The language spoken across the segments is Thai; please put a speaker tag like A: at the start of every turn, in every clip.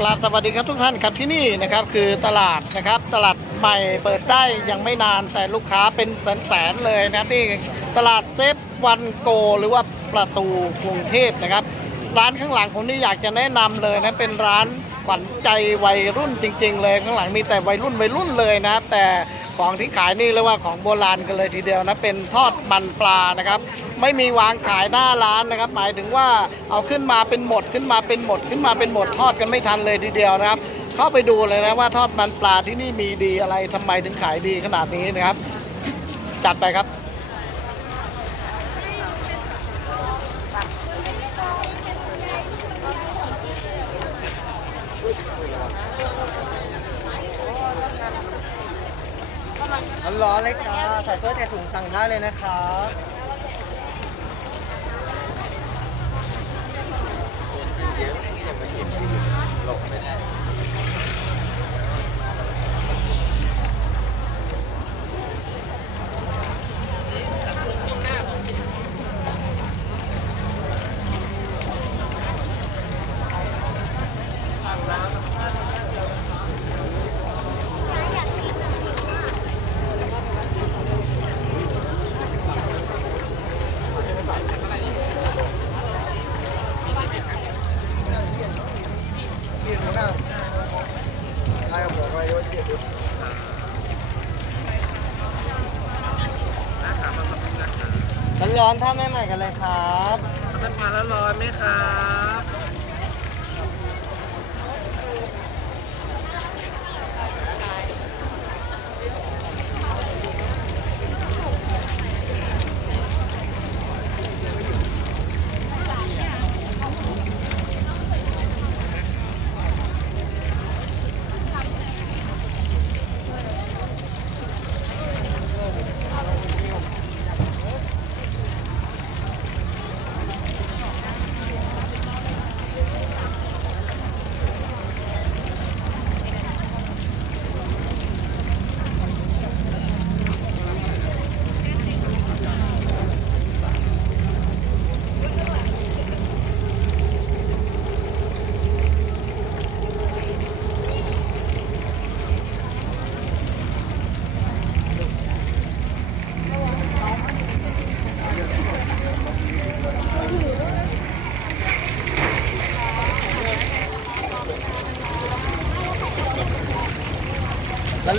A: กราบสวัสดีครับทุกท่านครับที่นี่นะครับคือตลาดนะครับตลาดใหม่เปิดได้ยังไม่นานแต่ลูกค้าเป็นแสนๆเลยนะที่ตลาดเซฟวันโก หรือว่าประตูกรุงเทพนะครับ ร้านข้างหลังผมนี่อยากจะแนะนำเลยนะเป็นร้านขวัญใจวัยรุ่นจริง ๆ เลยข้างหลังมีแต่วัยรุ่นวัยรุ่นเลยนะ แต่ ของที่ขายนี่เรียกว่าของโบราณกันเลยทีเดียวนะเป็นทอดมันปลานะครับ ไม่มีวางขายหน้าร้านนะครับ หมายถึงว่าเอาขึ้นมาเป็นหมดขึ้นมาเป็นหมดขึ้นมาเป็นหมดทอดกันไม่ทันเลยทีเดียวนะครับ เข้าไปดูเลยนะว่าทอดมันปลาที่นี่มีดีอะไรทำไมถึงขายดีขนาดนี้นะครับ จัดไปครับ
B: ร้อนๆเลยจ้าใส่ถ้วยใส่ถุงสั่งได้เลยนะครับพี่หนูนั่งใครเอาหมวกอะไรไว้เจ็บดู ร้อนๆทอดใหม่ๆกันเลยครับ
C: มันมาแล้วร้อนไหมครับ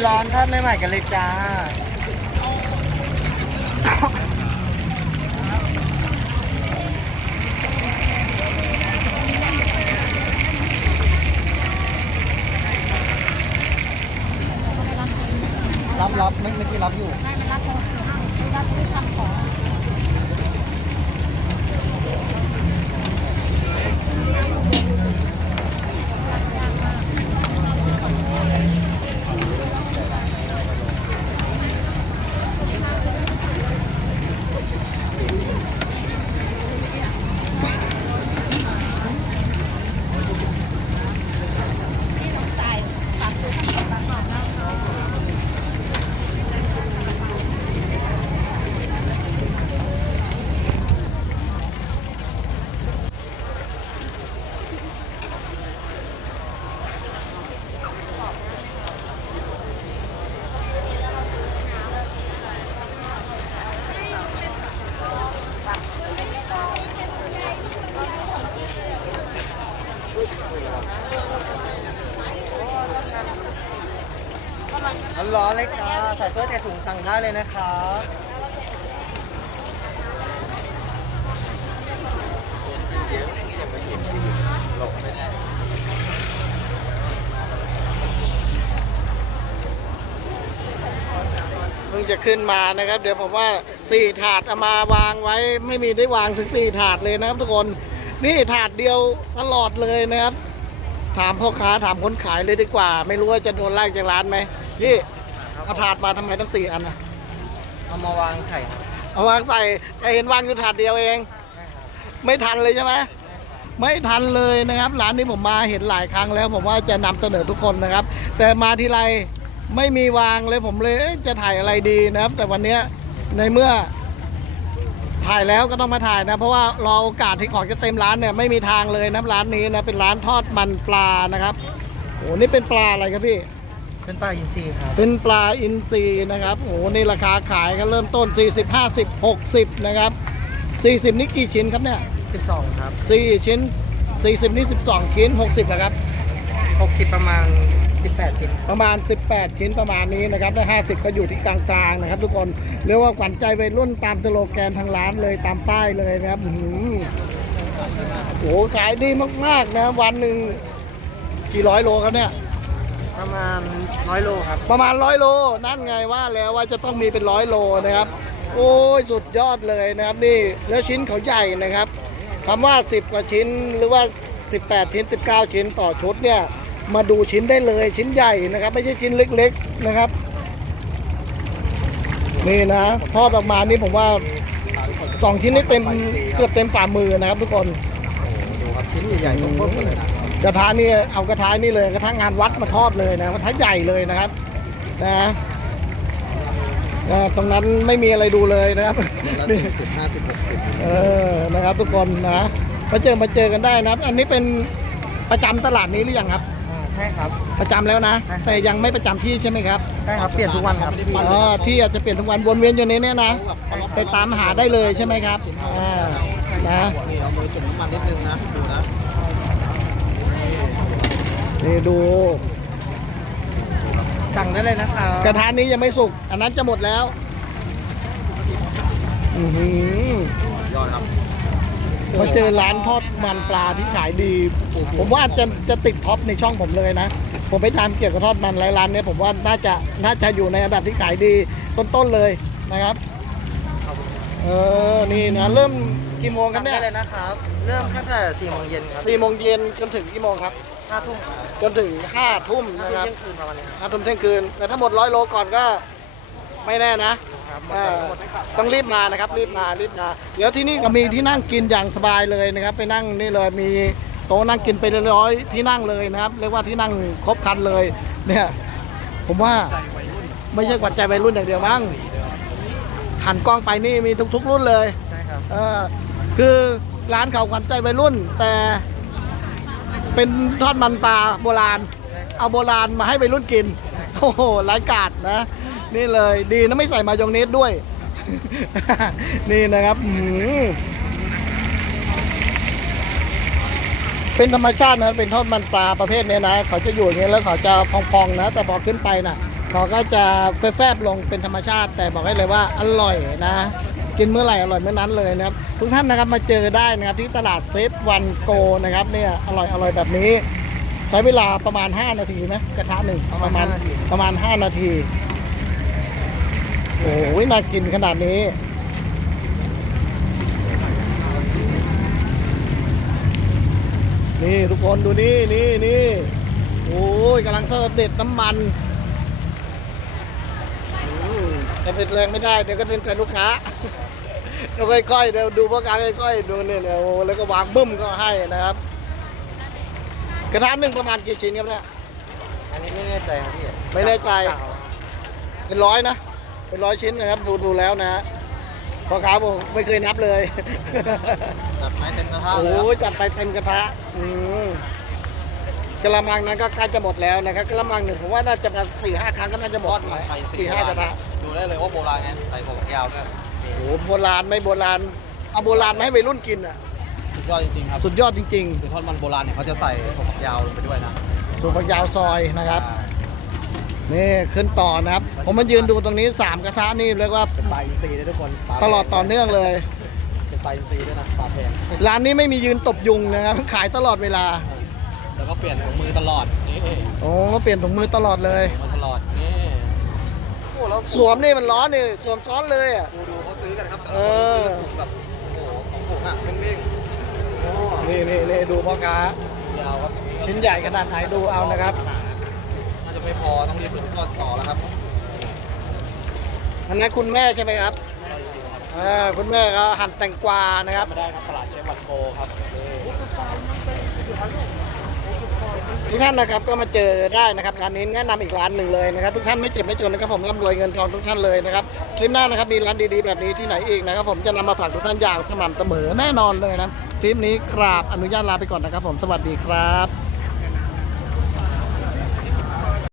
B: ร้อนๆทอดใหม่ๆกันเลยจ้า รับรับไม่ไม่ที่รับอยู่ ร้อนๆเลยจ้าใส่ถ้วยใส่ถุงสั่งได้เลยนะครับ
A: เพิ่งจะขึ้นมานะครับ เดี๋ยวผมว่าสี่ถาดเอามาวางไว้ ไม่มีได้วางถึงสี่ถาดเลยนะครับทุกคน นี่ถาดเดียวตลอดเลยนะครับ ถามพ่อค้าถามคนขายเลยดีกว่า ไม่รู้ว่าจะโดนไล่จากร้านไหมนี่เอาถาดมาทำไมตั้งสี่อันนะ
B: เอามาวางไข่ครับ
A: เอาวางใส่แต่เห็นวางอยู่ถาดเดียวเอง ไม่ทันเลยใช่ไหมไม่ทันเลยนะครับ ร้านนี้ผมมาเห็นหลายครั้งแล้ว ผมว่าจะนำเสนอทุกคนนะครับ แต่มาทีไรไม่มีวางเลยผมเลยเอ๊ะจะถ่ายอะไรดีนะครับ แต่วันเนี้ยในเมื่อ ถ่ายแล้วก็ต้องมาถ่ายนะ เพราะว่ารอโอกาสที่ของจะเต็มร้านเนี่ยไม่มีทางเลยนะร้านนี้นะเป็นร้านทอดมันปลานะครับโอ้นี่เป็นปลาอะไรครับพี่
B: เป็นปลาอินทรีครับ
A: เป็นปลาอินทรีนะครับโอ้โหนี่ราคาขายก็เริ่มต้น 40 50 60 นะครับ 40 นี่กี่ชิ้นครับเนี่ย
B: 12 ครับ
A: 4 ชิ้น 40 นี่ 12 ชิ้น 60นะครับ
B: 60 ประมาณ 18ชิ้น
A: ประมาณ 18 ชิ้นประมาณนี้นะครับถ้า50 ก็อยู่ที่กลางๆนะครับ ทุกคนเรียกว่าขวัญใจวัยรุ่นตามสโลแกนทางร้านเลยตามป้ายเลยนะครับอื้อหือโอ้โหขายดีมากๆนะวันหนึ่งกี่ร้อยโลครับเนี่ย
B: ประมาณร้อยโลครับ
A: ประมาณร้อยโลนั่นไงว่าแล้วว่าจะต้องมีเป็นร้อยโลนะครับ โอ้ยสุดยอดเลยนะครับนี่แล้วชิ้นเขาใหญ่นะครับคำว่า 10 กว่าชิ้นหรือว่า 18 ชิ้น 19 ชิ้นต่อชุดเนี่ย มาดูชิ้นได้เลยชิ้นใหญ่นะครับ ไม่ใช่ชิ้นเล็ก ๆนะครับ นี่นะทอดออกมานี่ผมว่าสองชิ้นนี่เต็มเกือบเต็มฝ่ามือนะครับ ทุกคน
B: ดูครับชิ้นใหญ่ๆตรงพวกกันเลยนะ
A: กระทะนี่เอากระทะนี่เลยกระทะงานวัดมาทอดเลยนะกระทะใหญ่เลยนะครับนะนะตรงนั้นไม่มีอะไรดูเลยนะครับ
B: ละ
A: นี่
B: 40 50 60
A: เออนะครับ ทุกคนนะมาเจอมาเจอกันได้นะครับ อันนี้เป็นประจำตลาดนี้หรือยังครับ
B: อ่า ใช่ครับ
A: ประจำแล้วนะ
B: ใช่ครับ
A: แต่ยังไม่ประจำที่ใช่ไหมครับ
B: ใช่ครับ เปลี่ยนทุกวันครับ
A: อ๋อที่อาจจะเปลี่ยนทุกวันวนเวียนอยู่ในเนี้นะไปตามหาได้เลยใช่ไหมครับอ่านะ
B: นี่เอามือจุ่มน้ำมันนิดนึงนะดูนะ
A: นี่ดู
B: สั่งได้เลยนะครับ
A: กระทะนี้ยังไม่สุก อันนั้นจะหมดแล้ว อือหือย
B: อดครับ
A: มาเจอร้านทอดมันปลาที่ขายดี ผมว่าจะจะติดท็อปในช่องผมเลยนะ ผมไปทำเกี่ยวกับทอดมันหลายร้านเนี่ยผมว่าน่าจะน่าจะอยู่ในอันดับที่ขายดีต้นๆเลยนะครับ เออ นี่นะ เริ่มกี่โมงครับ
B: สั่ง
A: เนี่ย
B: ได้เลยนะครับ เริ่มตั้งแต่4โมงเย็นครับ
A: สี่โมงเย็นจนถึงกี่โมงครับ
B: 5ทุ่ม
A: จนถึงห้าทุ่ม
B: 5
A: นะครับ
B: เที่ยงคืนประมาณนี้ครับ
A: ห้าทุ่มเที่ยงคืน แต่ถ้าหมดร้อยโลก่อนก็ไม่แน่นะ
B: ครับ
A: อ่า
B: หมดไม่ขาด
A: ต้องรีบมานะครับ รีบมารีบมาเดี๋ยวที่นี่ก็มีที่นั่งกินอย่างสบายเลยนะครับ ไปนั่งนี่เลยมีโต๊ะนั่งกินไปร้อยๆที่นั่งเลยนะครับ เรียกว่าที่นั่งครบครันเลย เนี่ย ผมว่าไม่ใช่กวัดใจวัยรุ่นอย่างเดียวมั้งหันกล้องไปนี่มีทุก ๆ รุ่นเลย
B: ใช่ครับ
A: เออคือร้านเขาขวัญใจวัยรุ่น แต่เป็นทอดมันปลาโบราณ เอาโบราณมาให้วัยรุ่นกิน โอ้โหร้ายกาดนะ นี่เลยดีนะไม่ใส่มายองเนสด้วย นี่นะครับอื้อหือเป็นธรรมชาตินะเป็นทอดมันปลาประเภทเนี้ยนะ เขาจะอยู่อย่างนี้แล้วเขาจะพองๆนะ แต่พอขึ้นไปนะเขาก็จะแฟบๆลงเป็นธรรมชาติ แต่บอกให้เลยว่าอร่อยนะ กินเมื่อไหร่อร่อยเมื่อนั้นเลยนะครับ ทุกท่านนะครับมาเจอได้นะครับที่ตลาดเซฟวันโกนะครับเนี่ยอร่อยอร่อยแบบนี้ ใช้เวลาประมาณ 5 นาทีไหมกระทะหนึ่ง
B: ประมาณ5นาที
A: ประมาณ 5 นาที โอ้ยน่ากินขนาดนี้ นี่ทุกคนดูนี่นี่นี่โอ้ยกำลังเสิร์ฟเด็ดน้ำมันอืมแต่เป็นแรงไม่ได้เดี๋ยวก็เป็นเกินลูกค้าเราค่อยๆเดี๋ยวดูพวกการค่อยๆดูเนี่ยเนี่ยโอ้แล้วก็วางบึ้มก็ให้นะครับ กระทะหนึ่งประมาณกี่ชิ้นครับเนี่ย
B: อันนี้ไม่แน่ใจครับพี่
A: ไม่แน่ใจ
B: เก่า
A: เป็นร้อยนะ เป็นร้อยชิ้นนะครับดูดูแล้วนะฮะพ่อค้าบอกไม่เคยนับเลย
B: จัดไม้เต็มกระทะ
A: โอ้
B: เลย
A: โหจัดไปเต็มกระทะอืมกระมังนั้นก็ใกล้จะหมดแล้วนะครับกระมังหนึ่งผมว่าน่าจะสี่ห้าครั้งก็น่าจะหม
B: ทอ
A: ด
B: ดมันไข่
A: สี่ห้ากระทะ
B: ดูได้เลยว่าโบราณไงใส่ผมยาวด้วย
A: โอ้โหโบราณไม่โบราณเอาโบราณมาให้วัยรุ่นกินอะ
B: สุดยอดจริงๆครับ
A: สุดยอดจริง
B: คือทอดมันโบราณเนี่ยเขาจะใส่ผมยาวลงไปด้วยนะ
A: ๆสูตรผักยาวซอยนะครับ นี่ขึ้นต่อนะครับ ผมมายืนดูตรงนี้สามกระทะนี่เรียกว่า
B: เป็นปลาอินทรีย์ด้วยทุกคนปา
A: ตลอดต่อเนื่องเลย
B: เป็นปลาอินทรีย์ด้วยนะปลาแพง
A: ร้านนี้ไม่มียืนตบยุงนะครับขายตลอดเวลา
B: แล้วก็เปลี่ยนถุงมือตลอดนี่
A: โอ้เปลี่ยนถุงมือตลอดเลย
B: มาตลอดนี่โอ้แล้ว
A: สวมนี่มันร้อนนี่สวมซ้อนเลยอะ
B: ดูดูเขาซื้อกันครับแต่
A: เอ
B: ละคน
A: อ
B: ซื้อถุงแบบโอ้โหของถุงอะเร่งๆโอ้
A: นี่นี่นี่ดูพ่อค้ายา
B: วครับ
A: ชิ้นใหญ่ขนาดไหนดูเอานะครับ
B: น่าจะ ไม่พอต้องรีบทอดต่อแล้วครับ
A: อันนั้นคุณแม่ใช่ไหมครับอ่าคุณแม่ก็หั่นแตงกวานะครับ
B: ไม่ได้ครับตลาดเชฟวัดโพครับนี่
A: ทุกท่านนะครับก็มาเจอได้นะครับร้านนี้แนะนำอีกร้านหนึ่งเลยนะครับ ทุกท่านไม่เจ็บไม่จนนะครับผมร่ำรวยเงินทองทุกท่านเลยนะครับคลิปหน้านะครับมีร้านดีๆแบบนี้ที่ไหนอีกนะครับ ผมจะนำมาฝากทุกท่านอย่างสม่ำเสมอแน่นอนเลยนะคลิปนี้กราบอนุญาตลาไปก่อนนะครับ ผมสวัสดีครับ